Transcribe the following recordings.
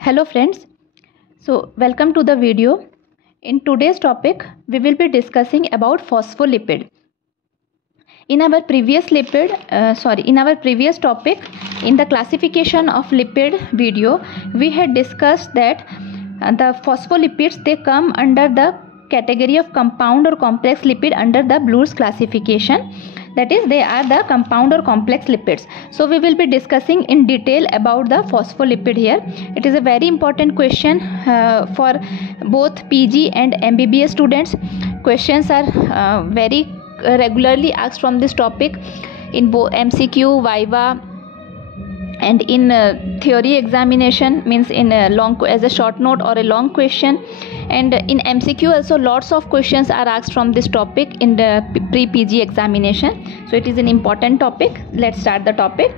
Hello friends, welcome to the video. In today's topic we will be discussing about phospholipid. In our previous topic, in the classification of lipid video, we had discussed that the phospholipids, they come under the category of compound or complex lipid under the Blue's classification. That is, they are the compound or complex lipids. So we will be discussing in detail about the phospholipid here. It is a very important question for both PG and MBBS students. Questions are very regularly asked from this topic in both MCQ, Viva, and in theory examination, means in a long as a short note or a long question, and in MCQ also lots of questions are asked from this topic in the pre-PG examination. So it is an important topic. Let's start the topic.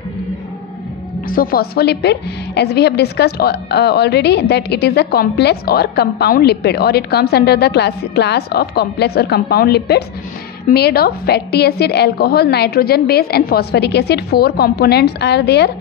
So phospholipid, as we have discussed already, that it is a complex or compound lipid, or it comes under the class of complex or compound lipids, made of fatty acid, alcohol, nitrogen base and phosphoric acid. 4 components are there,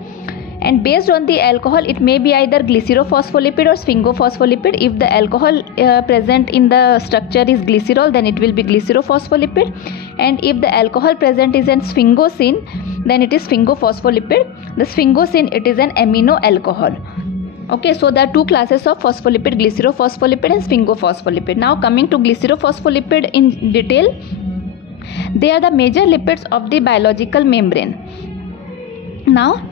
and based on the alcohol it may be either glycerophospholipid or sphingophospholipid. If the alcohol present in the structure is glycerol, then it will be glycerophospholipid, and if the alcohol present is in sphingosine, then it is sphingophospholipid. The sphingosine, it is an amino alcohol. Okay, so there are 2 classes of phospholipid, glycerophospholipid and sphingophospholipid. Now coming to glycerophospholipid in detail, they are the major lipids of the biological membrane. Now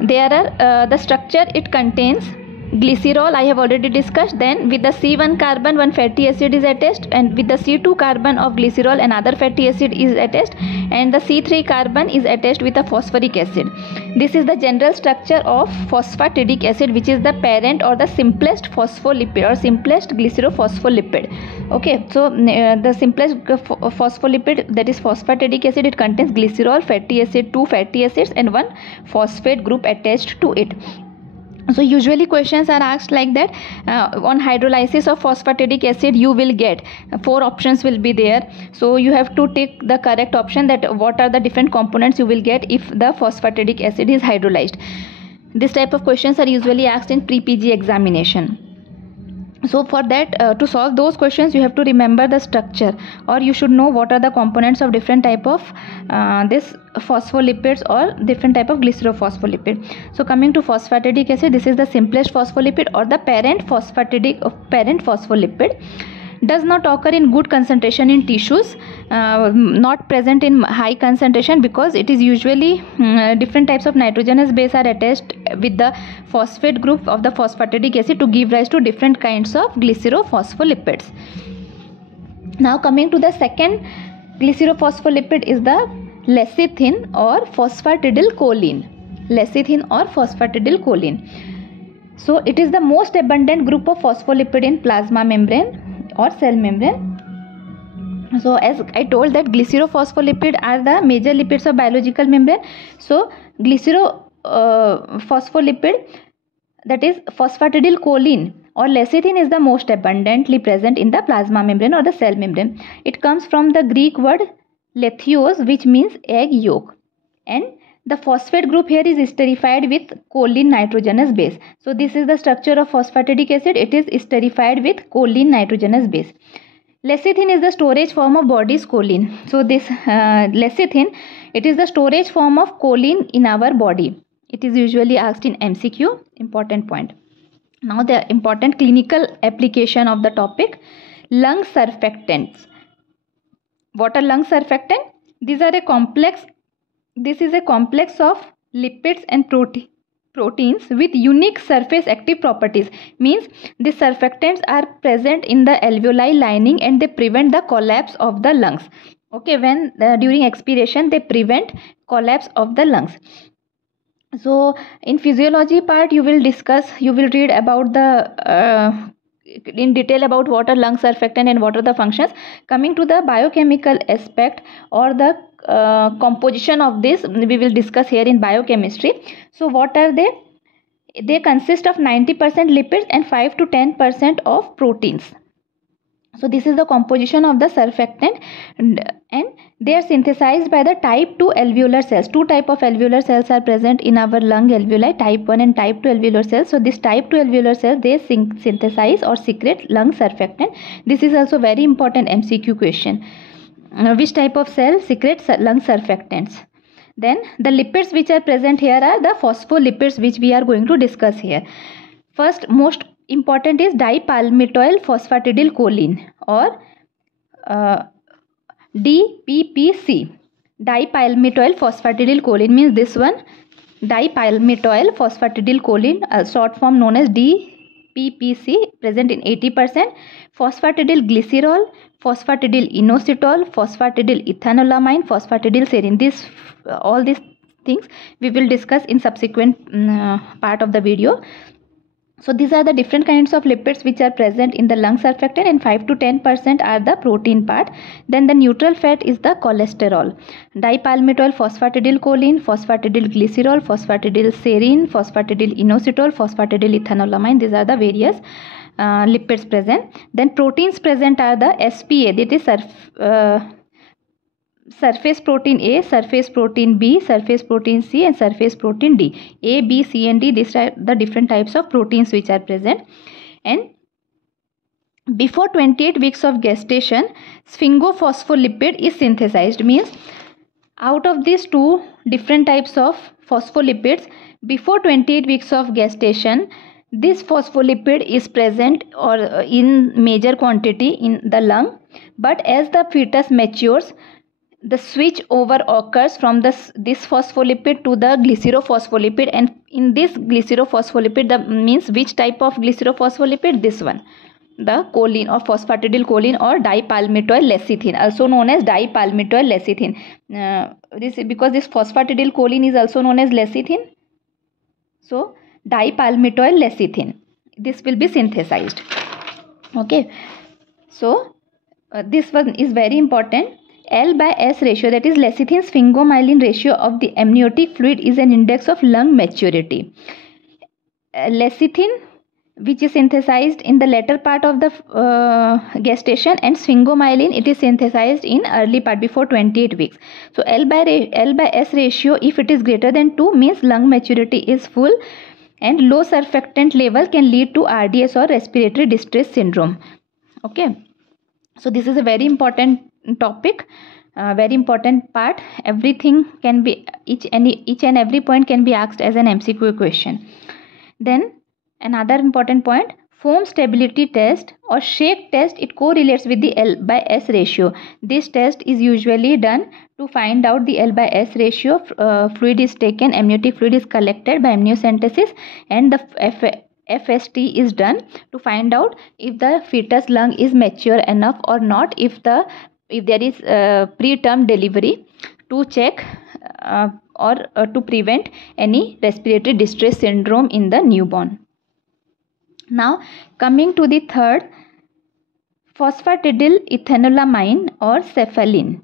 there are the structure, it contains glycerol, I have already discussed. Then with the C1 carbon, one fatty acid is attached, and with the C2 carbon of glycerol another fatty acid is attached, and the C3 carbon is attached with a phosphoric acid. This is the general structure of phosphatidic acid, which is the parent or the simplest phospholipid or simplest glycerophospholipid. Okay, so the simplest phospholipid, that is phosphatidic acid, it contains glycerol, fatty acid, 2 fatty acids and 1 phosphate group attached to it. So usually questions are asked like that. On hydrolysis of phosphatidic acid, you will get 4 options will be there. So you have to take the correct option, that what are the different components you will get if the phosphatidic acid is hydrolyzed. This type of questions are usually asked in pre-PG examination. So for that, to solve those questions, you have to remember the structure, or you should know what are the components of different type of this phospholipids or different type of glycerophospholipid. So coming to phosphatidic acid, this is the simplest phospholipid or the parent phospholipid. Does not occur in good concentration in tissues, not present in high concentration, because it is usually different types of nitrogenous base are attached with the phosphate group of the phosphatidic acid to give rise to different kinds of glycerophospholipids. Now coming to the second glycerophospholipid is the lecithin or phosphatidylcholine. Lecithin or phosphatidylcholine. So it is the most abundant group of phospholipid in plasma membrane or cell membrane. So as I told that glycerophospholipid are the major lipids of biological membrane. So glycerophospholipid, that is phosphatidylcholine or lecithin, is the most abundantly present in the plasma membrane or the cell membrane. It comes from the Greek word lethios, which means egg yolk, and the phosphate group here is esterified with choline nitrogenous base. So this is the structure of phosphatidic acid. It is esterified with choline nitrogenous base. Lecithin is the storage form of body's choline. So this lecithin, it is the storage form of choline in our body. It is usually asked in MCQ. Important point. Now the important clinical application of the topic, lung surfactants. What are lung surfactants? These are a complex. This is a complex of lipids and proteins with unique surface active properties. Means the surfactants are present in the alveoli lining and they prevent the collapse of the lungs. Okay, when during expiration they prevent collapse of the lungs. So in physiology part you will read about the in detail about what are lung surfactant and what are the functions. Coming to the biochemical aspect or the composition of this, we will discuss here in biochemistry. So what are they? They consist of 90% lipids and 5 to 10% of proteins. So this is the composition of the surfactant, and they are synthesized by the type 2 alveolar cells. Two type of alveolar cells are present in our lung alveoli, type 1 and type 2 alveolar cells. So this type 2 alveolar cells, they synthesize or secrete lung surfactant. This is also very important MCQ question. Which type of cell secretes lung surfactants? Then the lipids which are present here are the phospholipids, which we are going to discuss here. First, most important is dipalmitoyl phosphatidylcholine, or DPPC. Dipalmitoyl phosphatidylcholine means this one, dipalmitoyl phosphatidylcholine, short form known as DPPC, present in 80%. Phosphatidylglycerol, phosphatidylinositol, phosphatidylethanolamine, phosphatidylserine. All these things we will discuss in subsequent part of the video. So these are the different kinds of lipids which are present in the lung surfactant, and 5 to 10% are the protein part. Then the neutral fat is the cholesterol. Dipalmitoyl phosphatidylcholine, phosphatidylglycerol, phosphatidylserine, phosphatidylinositol, phosphatidylethanolamine. These are the various lipids present. Then proteins present are the SPA, that is surface protein A, surface protein B, surface protein C, and surface protein D. A, B, C and D, these are the different types of proteins which are present. And before 28 weeks of gestation, sphingophospholipid is synthesized. Means out of these two different types of phospholipids, before 28 weeks of gestation, this phospholipid is present or in major quantity in the lung. But as the fetus matures, the switch over occurs from this phospholipid to the glycerophospholipid, and in this glycerophospholipid, the means which type of glycerophospholipid? This one, the choline or phosphatidylcholine or dipalmitoyl lecithin, also known as dipalmitoyl lecithin. This because this phosphatidylcholine is also known as lecithin, so dipalmitoyl lecithin, this will be synthesized. Okay, so this one is very important. L by S ratio, that is lecithin sphingomyelin ratio of the amniotic fluid, is an index of lung maturity. Lecithin, which is synthesized in the later part of the gestation, and sphingomyelin, it is synthesized in early part before 28 weeks. So L by S ratio, if it is greater than 2, means lung maturity is full, and low surfactant level can lead to RDS or respiratory distress syndrome. Okay, so this is a very important topic, very important part. Everything can be, each and every point can be asked as an MCQ question. Then another important point, foam stability test or shake test, it correlates with the L by S ratio. This test is usually done to find out the L by S ratio. Fluid is taken, amniotic fluid is collected by amniocentesis, and the FST is done to find out if the fetus lung is mature enough or not, if there is preterm delivery, to check or to prevent any respiratory distress syndrome in the newborn. Now coming to the third, phosphatidylethanolamine or cephalin.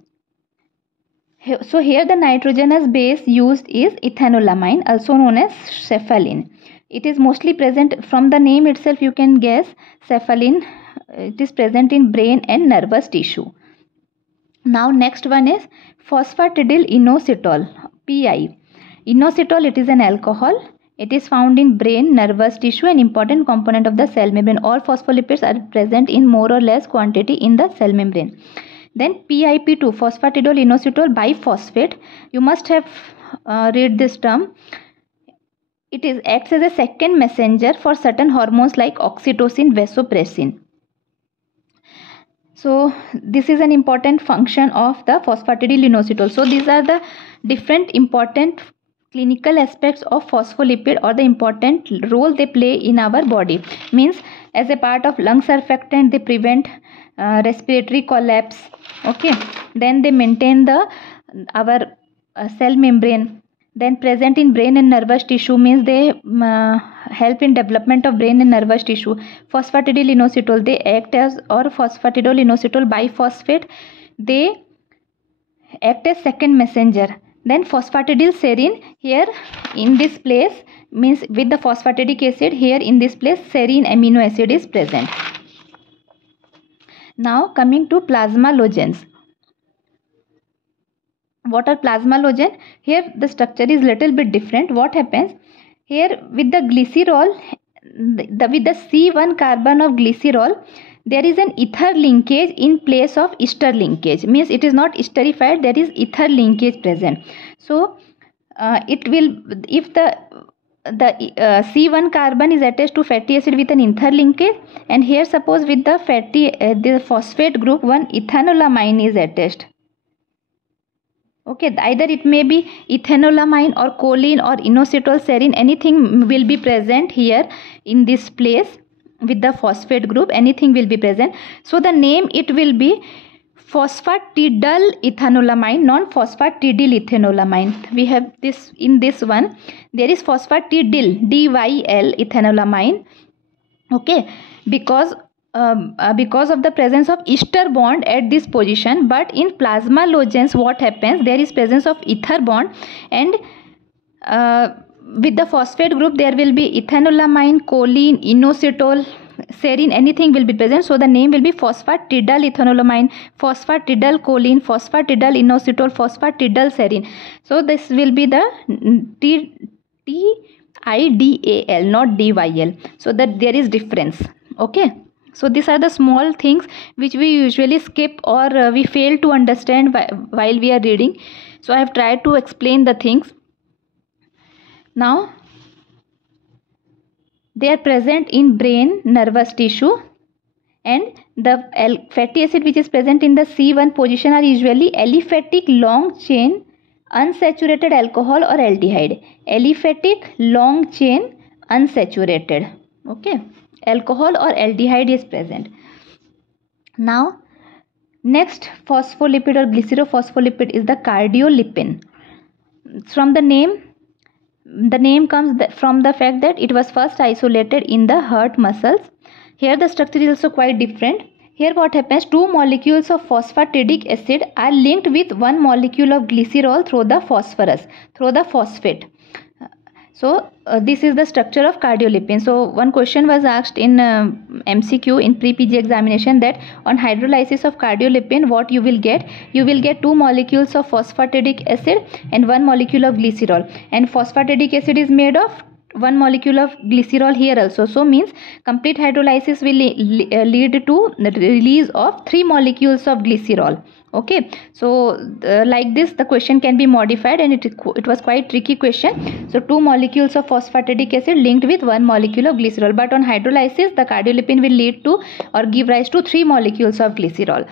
So here the nitrogenous base used is ethanolamine, also known as cephalin. It is mostly present, from the name itself you can guess, cephalin, it is present in brain and nervous tissue. Now next one is phosphatidylinositol, PI. Inositol, it is an alcohol. It is found in brain, nervous tissue, an important component of the cell membrane. All phospholipids are present in more or less quantity in the cell membrane. Then PIP2, phosphatidylinositol biphosphate. You must have read this term. It acts as a second messenger for certain hormones like oxytocin, vasopressin. So this is an important function of the phosphatidylinositol. So these are the different important clinical aspects of phospholipid, or the important role they play in our body. Means as a part of lung surfactant, they prevent respiratory collapse. Okay, then they maintain our cell membrane. Then present in brain and nervous tissue, means they help in development of brain and nervous tissue. Phosphatidylinositol, they act as, or phosphatidylinositol biphosphate, they act as second messenger. Then phosphatidylserine, here in this place, means with the phosphatidic acid, here in this place serine amino acid is present. Now coming to plasmalogens. What are plasmalogen? Here the structure is little bit different. What happens here with the glycerol, with the C1 carbon of glycerol, there is an ether linkage in place of ester linkage. Means it is not esterified, there is ether linkage present. So it will, if the C1 carbon is attached to fatty acid with an ether linkage, and here suppose with the the phosphate group one ethanolamine is attached. Okay, either it may be ethanolamine or choline or inositol-serine, anything will be present here in this place with the phosphate group, anything will be present. So the name it will be phosphatidyl ethanolamine, non-phosphatidyl ethanolamine. We have this in this one. There is phosphatidyl, DYL ethanolamine. Okay, because of the presence of ester bond at this position, but in plasmalogens what happens, there is presence of ether bond, and with the phosphate group there will be ethanolamine, choline, inositol, serine, anything will be present. So the name will be phosphatidyl ethanolamine, phosphatidyl choline, phosphatidyl inositol, phosphatidyl serine. So this will be the TIDAL, not DYL. So that there is difference. Okay. So these are the small things which we usually skip or we fail to understand while we are reading. So I have tried to explain the things. Now they are present in brain, nervous tissue, and the fatty acid which is present in the C1 position are usually aliphatic long chain unsaturated alcohol or aldehyde. Aliphatic long chain unsaturated. Okay. Alcohol or aldehyde is present. Now next phospholipid or glycerophospholipid is the cardiolipin. From the name comes from the fact that it was first isolated in the heart muscles. Here the structure is also quite different. Here what happens, two molecules of phosphatidic acid are linked with one molecule of glycerol through the phosphate. So this is the structure of cardiolipin. So one question was asked in MCQ in pre-PG examination, that on hydrolysis of cardiolipin what you will get? You will get two molecules of phosphatidic acid and one molecule of glycerol, and phosphatidic acid is made of one molecule of glycerol here also. So means complete hydrolysis will lead to the release of 3 molecules of glycerol. Okay, so like this the question can be modified, and it was quite tricky question. So 2 molecules of phosphatidic acid linked with 1 molecule of glycerol, but on hydrolysis the cardiolipin will lead to or give rise to 3 molecules of glycerol.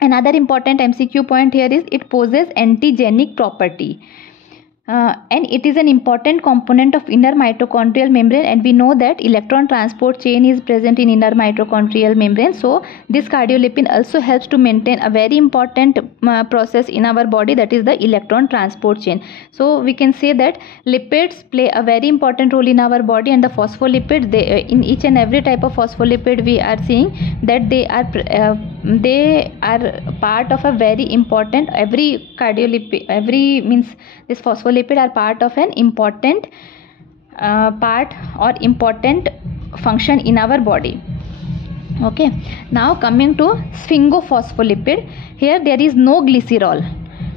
Another important MCQ point here is it possesses antigenic property. And it is an important component of inner mitochondrial membrane, and we know that electron transport chain is present in inner mitochondrial membrane. So this cardiolipin also helps to maintain a very important process in our body, that is the electron transport chain. So we can say that lipids play a very important role in our body, and the phospholipid, in each and every type of phospholipid we are seeing that they are part of a very important, this phospholipid are part of an important part or important function in our body. Okay, now coming to sphingophospholipid, here there is no glycerol.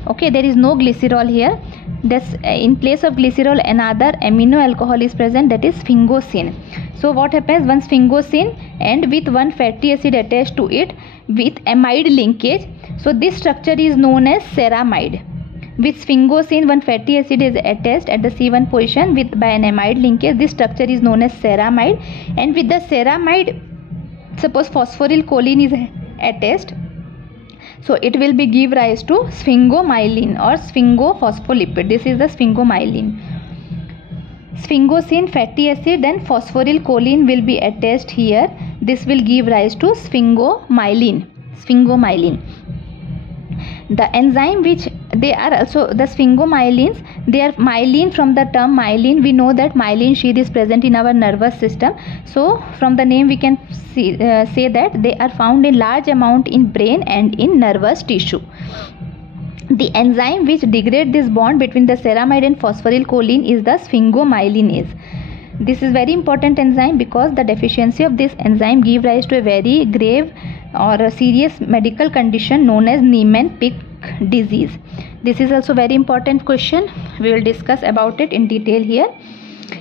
Okay, there is no glycerol here. This in place of glycerol another amino alcohol is present, that is sphingosine. So what happens, one sphingosine and with one fatty acid attached to it with amide linkage. So this structure is known as ceramide. With sphingosine one fatty acid is attached at the C1 position by an amide linkage. This structure is known as ceramide, and with the ceramide suppose phosphorylcholine is attached, so it will be give rise to sphingomyelin or sphingophospholipid. This is the sphingomyelin. Sphingosine fatty acid and phosphorylcholine will be attached here. This will give rise to sphingomyelin. The enzyme which they are also the sphingomyelins, they are myelin. From the term myelin we know that myelin sheath is present in our nervous system. So from the name we can say that they are found in large amount in brain and in nervous tissue. The enzyme which degrades this bond between the ceramide and phosphorylcholine is the sphingomyelinase. This is very important enzyme because the deficiency of this enzyme give rise to a very grave or a serious medical condition known as Niemann-Pick disease. This is also very important question. We will discuss about it in detail here.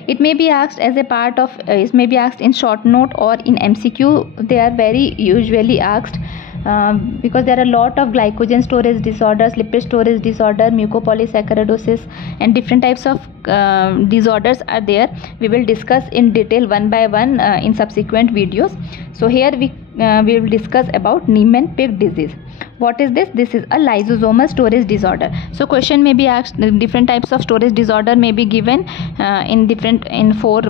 It may be asked as a part of it may be asked in short note or in MCQ. They are very usually asked because there are a lot of glycogen storage disorders, lipid storage disorder, mucopolysaccharidosis, and different types of disorders are there. We will discuss in detail one by one in subsequent videos. So here we will discuss about Niemann-Pick disease. What is this? This is a lysosomal storage disorder. So question may be asked, different types of storage disorder may be given in four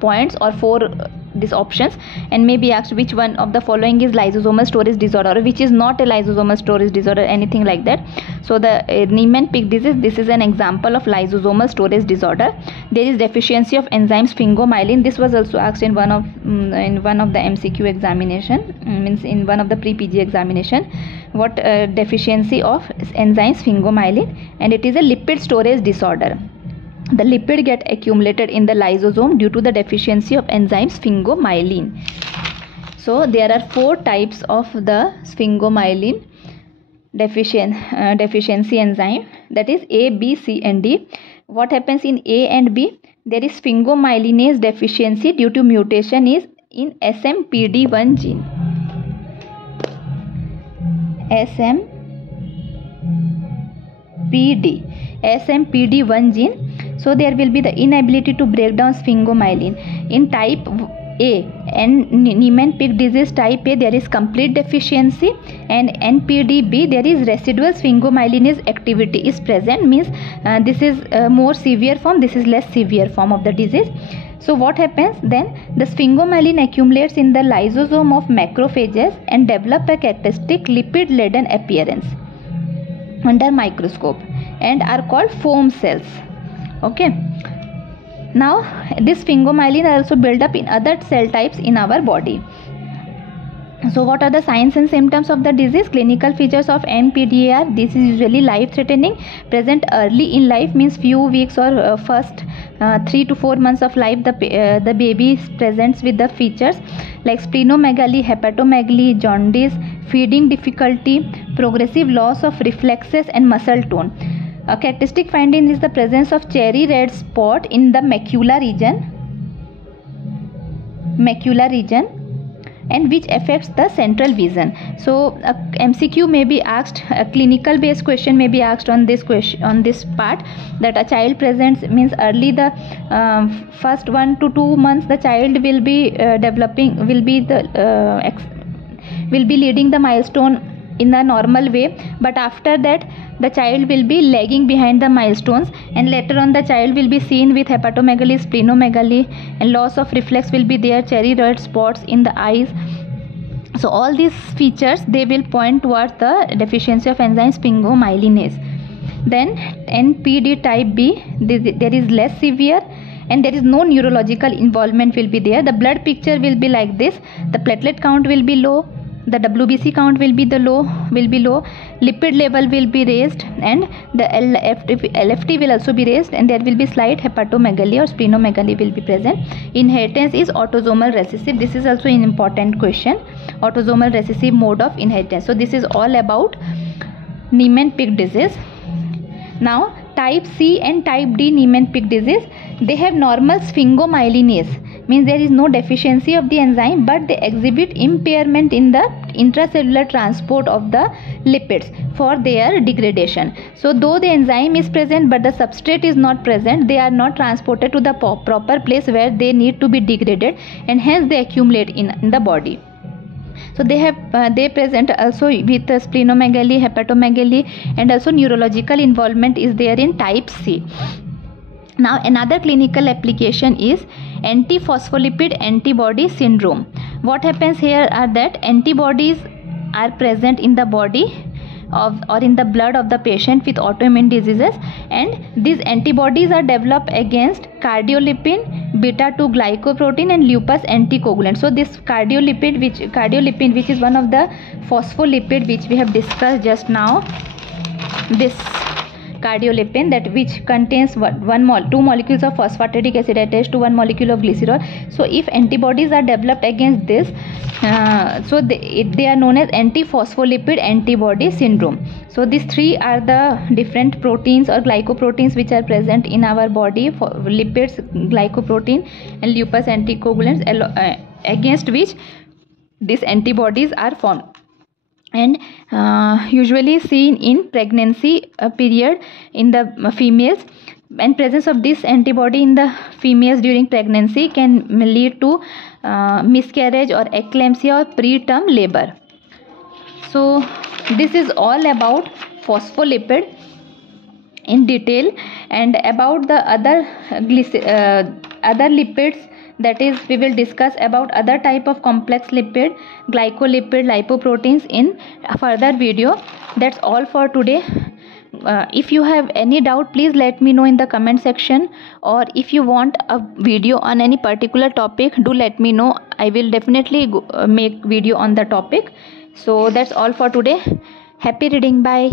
points or four these options, and may be asked which one of the following is lysosomal storage disorder or which is not a lysosomal storage disorder, anything like that. So the Niemann-Pick disease, this is an example of lysosomal storage disorder. There is deficiency of enzyme sphingomyelin. This was also asked in one of the MCQ examination, in one of the pre-PG examination. What deficiency of enzyme sphingomyelin, and it is a lipid storage disorder. The lipid get accumulated in the lysosome due to the deficiency of enzyme sphingomyelin. So there are four types of the sphingomyelin deficiency enzyme, that is A, B, C and D. What happens in A and B? There is sphingomyelinase deficiency due to mutation is in SMPD1 gene. SMPD1 gene. So there will be the inability to break down sphingomyelin. In type A and Niemann-Pick disease type A, there is complete deficiency, and NPDB, there is residual sphingomyelinase activity is present, means this is more severe form, this is less severe form of the disease. So what happens then? The sphingomyelin accumulates in the lysosome of macrophages and develop a characteristic lipid-laden appearance under microscope and are called foam cells. Okay. Now this sphingomyelin are also built up in other cell types in our body. So what are the signs and symptoms of the disease? Clinical features of NPDAR. This is usually life threatening, present early in life, means few weeks or first 3 to 4 months of life. The baby presents with the features like splenomegaly, hepatomegaly, jaundice, feeding difficulty, progressive loss of reflexes and muscle tone. A characteristic finding is the presence of cherry red spot in the macular region, and which affects the central vision. So MCQ may be asked, a clinical based question may be asked on this part, that a child presents, means early the first 1 to 2 months the child will be will be leading the milestone in a normal way, but after that the child will be lagging behind the milestones, and later on the child will be seen with hepatomegaly, splenomegaly, and loss of reflex will be there, cherry red spots in the eyes. So all these features, they will point towards the deficiency of enzyme sphingomyelinase. Then NPD type B, there is less severe and there is no neurological involvement will be there. The blood picture will be like this: the platelet count will be low, the WBC count will be low, lipid level will be raised, and the LFT will also be raised, and there will be slight hepatomegaly or splenomegaly will be present. Inheritance is autosomal recessive. This is also an important question, autosomal recessive mode of inheritance. So this is all about Niemann-Pick disease. Now type C and type D Niemann-Pick disease, they have normal sphingomyelinase, means there is no deficiency of the enzyme, but they exhibit impairment in the intracellular transport of the lipids for their degradation. So though the enzyme is present but the substrate is not present, they are not transported to the proper place where they need to be degraded, and hence they accumulate in the body. So they present also with splenomegaly, hepatomegaly, and also neurological involvement is there in type C. Now another clinical application is antiphospholipid antibody syndrome. What happens here are that antibodies are present in the body or in the blood of the patient with autoimmune diseases, and these antibodies are developed against cardiolipin, beta-2 glycoprotein, and lupus anticoagulant. So this cardiolipin which is one of the phospholipid which we have discussed just now, this cardiolipin, that which contains two molecules of phosphatidic acid attached to one molecule of glycerol. So if antibodies are developed against this, so they are known as antiphospholipid antibody syndrome. So these three are the different proteins or glycoproteins which are present in our body, for lipids, glycoprotein and lupus anticoagulants, against which these antibodies are formed, and usually seen in pregnancy period in the females. And presence of this antibody in the females during pregnancy can lead to miscarriage or eclampsia or preterm labor. So this is all about phospholipid in detail. And about the other lipids, that is, we will discuss about other type of complex lipid, glycolipid, lipoproteins in a further video. That's all for today. If you have any doubt, please let me know in the comment section, or if you want a video on any particular topic, do let me know. I will definitely make video on the topic. So that's all for today. Happy reading. Bye.